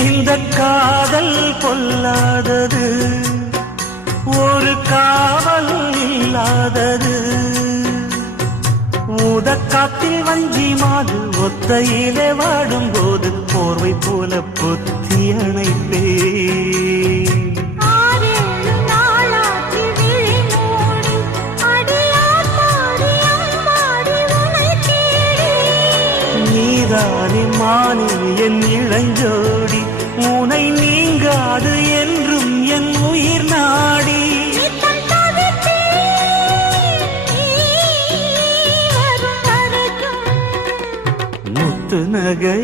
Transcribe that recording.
இந்த காதல் கொல்லாதது, ஒரு காவல் இல்லாதது. ஊதக்காத்தில் வஞ்சி மாது ஒத்தையிலே வாடும்போது போர்வை போல பொத்தி அணைப்பே. நீதானே மானே என் இளஞ்சோடி, உனை நீங்காது என்றும் என் உயிர் நாடி. முத்து நகை